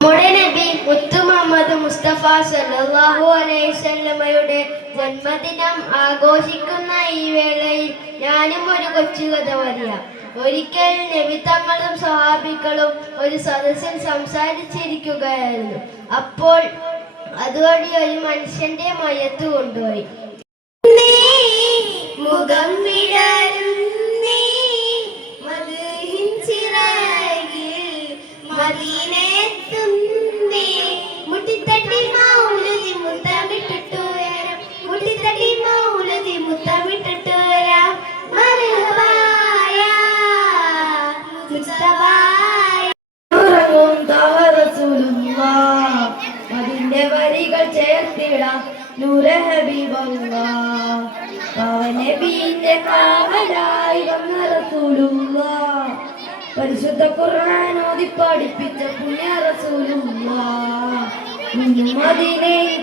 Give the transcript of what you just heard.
നമ്മുടെ നബി മുത്തു മുഹമ്മദ് മുസ്തഫ സല്ലല്ലാഹു അലൈഹി വസല്ലമയുടെ ജന്മദിനം ആഘോഷിക്കുന്ന ഈ വേളയിൽ ഞാനും ഒരു കൊച്ചു കഥ പറയാം. ഒരിക്കൽ നബി തങ്ങളും സ്വഹാബികളും ഒരു സദസ്സിൽ സംസാരിച്ചിരിക്കുകയായിരുന്നു. അപ്പോൾ അതുവഴി ഒരു മനുഷ്യന്റെ മയ്യത്ത് കൊണ്ടുപോയി. മുഖം വിടരും അതിന്റെ വരികൾ ചേർത്തിടാം നൂറെ ഹബീബല്ലാഹ് നബിയുടെ കാവലായി വന്ന റസൂലുള്ളാഹ് പരിശുദ്ധ ഖുർആൻ ഓതി പഠിപ്പിച്ച പുണ്യ റസൂലുള്ളാഹ് മദീനയിൽ